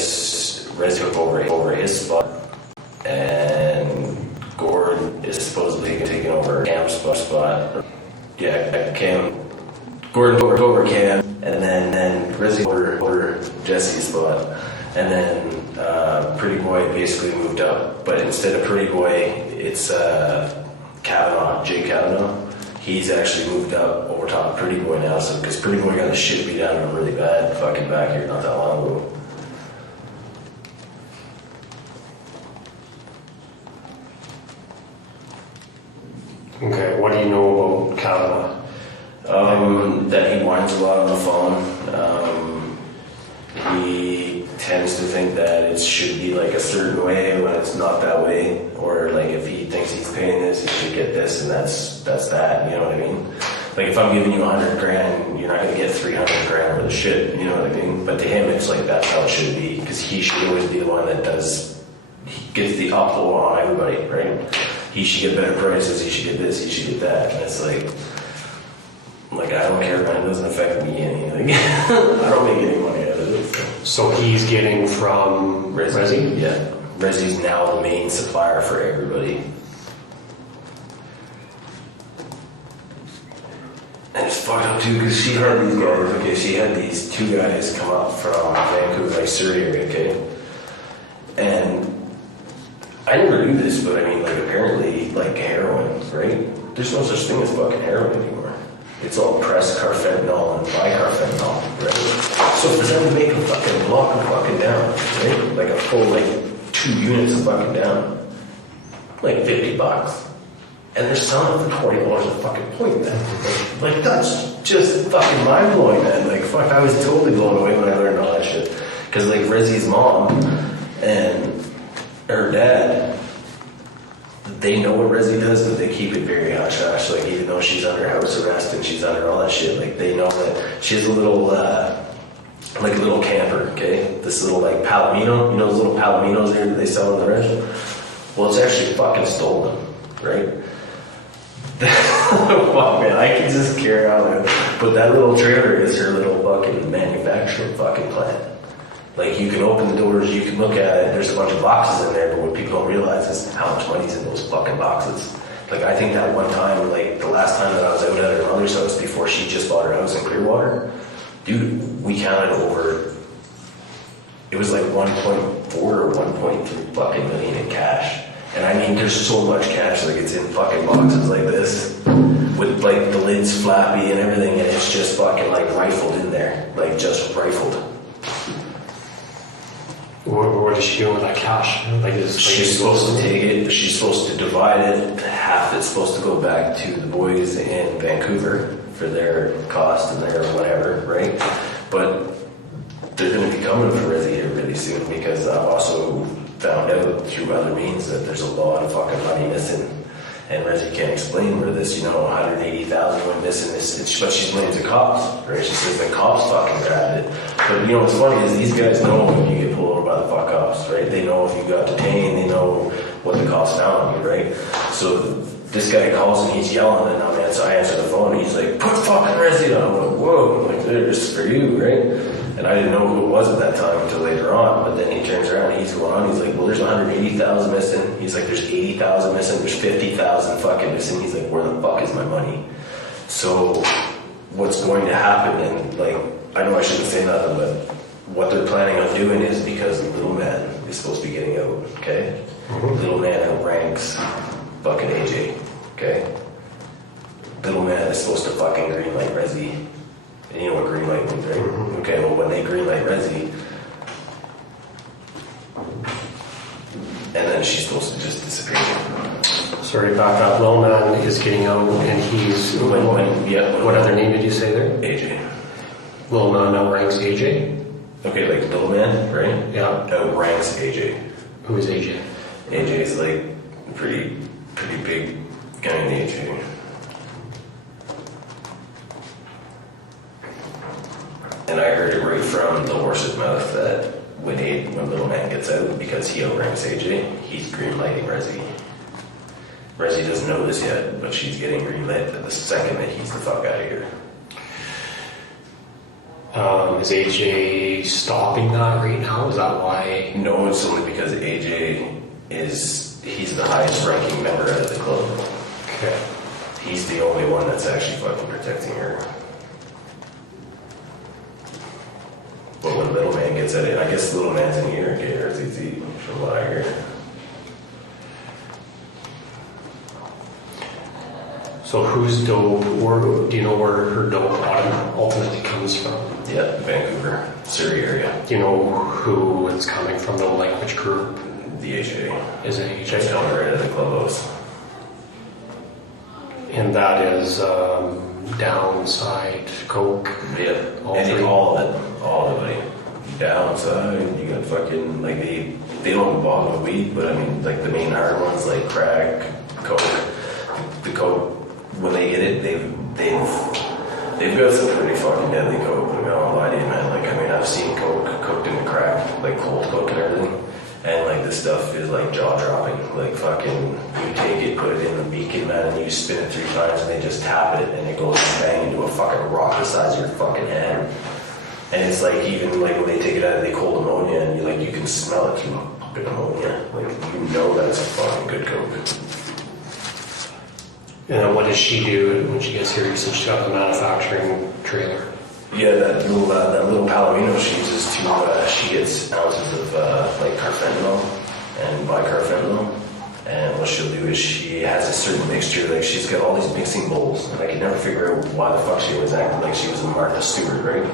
guess Rez took over his spot, and Gordon is supposedly taking over Cam's spot. Yeah, Cam. Gordon took over Cam, and then Rez over Jesse's spot, and then Pretty Boy basically moved up. But instead of Pretty Boy, it's Kavanaugh, Jake Kavanaugh. He's actually moved up over top of Pretty Boy now, so because Pretty Boy got the shit beat out of him really bad fucking back here not that long ago. Okay, what do you know about Kavanaugh? That he whines a lot on the phone. He tends to think that it should be like a certain way when it's not that way, or like if he thinks he's paying this, he should get this, and that's that. You know what I mean? Like if I'm giving you $100,000, you're not gonna get $300,000 worth of shit. You know what I mean? But to him, it's like that's how it should be, because he should always be the one that gets the upload on everybody, right? He should get better prices. He should get this. He should get that. And it's like I don't care, man. It doesn't affect me any. Like, I don't make any money out of it. So he's getting from Resi? Yeah. Resi's now the main supplier for everybody. And it's fucked up too, because she had these guys, okay, she had these two guys come up from Vancouver, like Surrey area, okay? And I never knew this, but I mean, like, apparently, like, heroin, right? There's no such thing as fucking heroin anymore. It's all pressed carfentanil and bicarfentanil, right? So for them to make a fucking block of fucking down, right? Like a full, like, 2 units of fucking down, like $50. And they're selling it for $20 a fucking point, man. Like, that's just fucking mind-blowing, man. Like, fuck, I was totally blown away when I learned all that shit. Because, like, Rezi's mom and her dad, they know what Rezi does, but they keep it very hush-hush. Like, even though she's under house arrest and she's under all that shit, like, they know that she has a little, like a little camper, okay? This little, like, Palomino. You know those little Palominos there that they sell in the restaurant? Well, it's actually fucking stolen, right? Fuck, man, I can just carry on. But that little trailer is her little fucking manufacturing fucking plant. Like, you can open the doors, you can look at it, there's a bunch of boxes in there, but what people don't realize is how much money's in those fucking boxes. Like, I think that one time, like, the last time that I was out at her mother's house before she just bought her house in Clearwater, dude, we counted over, it was like 1.4 or 1.3 fucking million in cash. And I mean, there's so much cash, like, it's in fucking boxes like this, with, like, the lids flappy and everything, and it's just fucking, like, rifled in there. Like, just rifled. What is she doing with that cash? She's supposed to take it, she's supposed to divide it. Half it's supposed to go back to the boys in Vancouver for their cost and their whatever, right? But they're going to be coming for Rezi here really soon, because I've also found out through other means that there's a lot of fucking money missing. And Rezi can't explain where this, 180,000 went missing. But she blames the cops, right? She says the cops fucking grabbed it. But what's funny is these guys know when you get pulled over by the fuck cops, right? They know if you got detained, they know what the cops found on you, right? So this guy calls and he's yelling, and I answer the phone, and he's like, "Put fucking Rezi on." I'm like, "Whoa," I'm like, "This is for you," right? And I didn't know who it was at that time until later on, but then he turns around and he's going on, he's like, "Well, there's 180,000 missing." He's like, "There's 80,000 missing, there's 50,000 fucking missing." He's like, "Where the fuck is my money?" So what's going to happen, and like, I know I shouldn't say nothing, but what they're planning on doing is, because Little Man is supposed to be getting out, okay? Little Man outranks fucking AJ, okay? Little Man is supposed to fucking greenlight Rezi. And you know what green light means, right? Okay, well, when they green light Rezi, and then she's supposed to just disappear. Sorry, back up. Little Man is getting out, and he's... What other name did you say there? AJ. Little Man outranks AJ? Okay, like Little Man, right? Yeah. Outranks AJ. Who is AJ? AJ is like a pretty big guy in the AJ. And I heard it right from the horse's mouth that when Little Man gets out, because he outranks AJ, he's greenlighting Rezi. Rezi doesn't know this yet, but she's getting greenlit the second that he's the fuck out of here. Is AJ stopping that right now? Is that why? No, it's only because he's the highest ranking member out of the club. Okay. He's the only one that's actually fucking protecting her. But when little man gets at it, I guess little man's in here, okay, or ZZ, from what I hear. So who's dope, or do you know where her dope ultimately comes from? Yeah, Vancouver, Surrey area. Do you know who it's coming from though, like which group? The HA. Is it It's AJ? coming right out of the clubhouse. And that is downside coke. Yeah, all of it. Downside, you got fucking, like, they don't bother with weed, but I mean, like, the main hard ones, like crack, coke. The coke, when they get it, they've got some pretty fucking deadly coke, I'm not gonna lie to you, man. Like, I mean, I've seen coke cooked in the crack, like cold coke and everything, and like, this stuff is like jaw-dropping. Like, fucking, you take it, put it in the beacon, man, and you spin it 3 times, and they just tap it, and it goes bang into a fucking rock the size of your fucking hand. And it's like, even like when they take it out of the cold ammonia, and you can smell it through fucking ammonia. Like, you know that's fucking good coke. And then what does she do when she gets here? You said she's got the manufacturing trailer. Yeah, that little palomino she uses to, she gets ounces of like carfentanil and bicarfentanil. And what she'll do is she has a certain mixture, like she's got all these mixing bowls, and I could never figure out why the fuck she always acted like she was a Martha Stewart, right?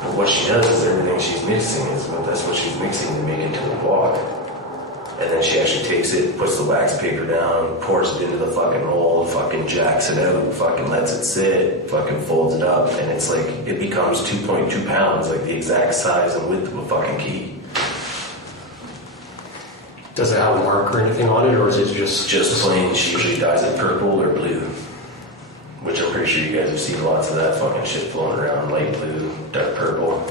But what she does is everything she's mixing that's what she's mixing to make into the block. And then she actually takes it, puts the wax paper down, pours it into the fucking mold, fucking jacks it out, fucking lets it sit, fucking folds it up, and it's like, it becomes 2.2 pounds, like the exact size and width of a fucking key. Does it have a mark or anything on it, or is it just plain? She usually dyes it purple or blue, which I'm pretty sure you guys have seen lots of that fucking shit floating around, light blue, dark purple.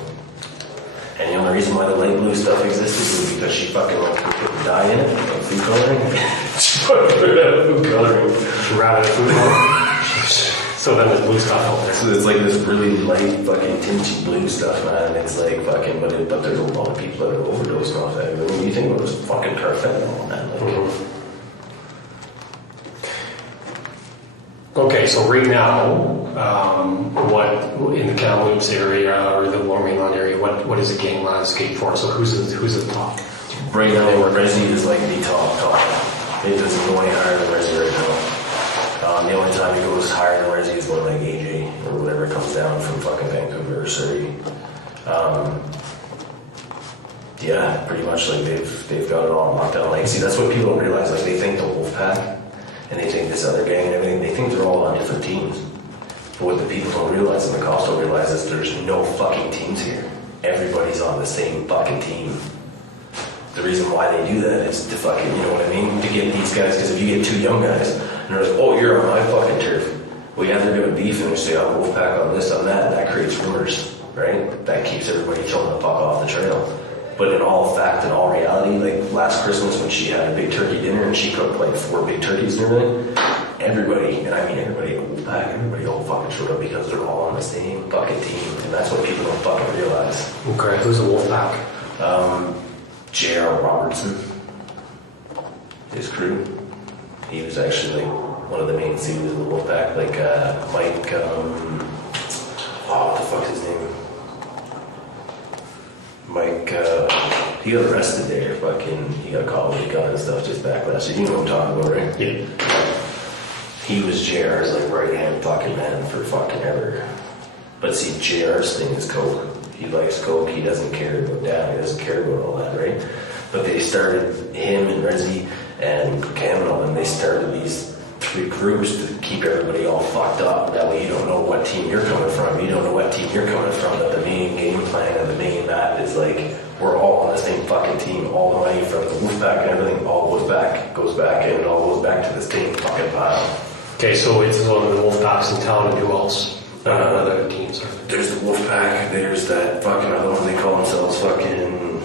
And the only reason why the light blue stuff existed was because she fucking like put the dye in it, like food coloring. She fucking put it out of food coloring. rather than food coloring? So then there's blue stuff out there. So it's like this really light fucking tinchy blue stuff, man. And it's like fucking, but there's a lot of people that are overdosing off that. I mean, you think about this fucking carfentanil, man. Like, Okay, so right now, what in the Kamloops area or the Lower Mainland area, what is the gang landscape for? So who's at the top? right now, Resi is like the top. It doesn't go any higher than Resi right now. The only time it goes higher than Resi is when like AJ or whatever comes down from fucking Vancouver or Surrey. Yeah, pretty much like they've got it all locked down. Like, see, that's what people don't realize. Like, they think the Wolfpack and they think this other gang and everything, they think they're all on different teams. But what the people don't realize and the cops don't realize is there's no fucking teams here. Everybody's on the same fucking team. The reason why they do that is to fucking, you know what I mean? To get these guys, because if you get 2 young guys and they're like, oh, you're on my fucking turf. Well, yeah, they're doing beef and they say, I'm Wolfpack on this, on that, and that creates rumors, right? That keeps everybody throwing the fuck off the trail. But in all fact and all reality, like last Christmas when she had a big turkey dinner and she cooked like 4 big turkeys and everything, everybody, and I mean everybody, everybody all fucking showed up because they're all on the same fucking team. And that's what people don't fucking realize. Okay, who's the Wolfpack? J.R. Robertson, his crew. He was actually like one of the main seniors of the Wolfpack. Like Mike, what the fuck's his name? Mike, he got arrested there. Fucking, he got caught with a gun and stuff just back last year. You know what I'm talking about, right? Yeah. He was JR's like right hand fucking man for fucking ever. But see, JR's thing is coke. He likes coke. He doesn't care about that. He doesn't care about all that, right? But they started, him and Resi and Camino, and they started these 3 groups to keep everybody all fucked up. That way you don't know what team you're coming from. You don't know what team you're coming from. But the main game plan and the main map is like, we're all on the same fucking team. All the money from the Wolfpack and everything all goes back, and it all goes back to the same fucking pile. Okay, so it's one of the Wolfpacks in town, and who else? Other teams. There's the Wolfpack, there's that fucking other one they call themselves fucking,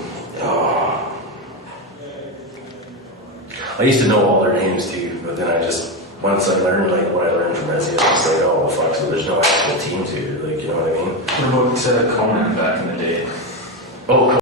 I used to know all their names too, but then once I learned like what I learned from Resi, I was like, oh fuck, so there's no actual teams here, like, you know what I mean? What about Conan back in the day? Oh,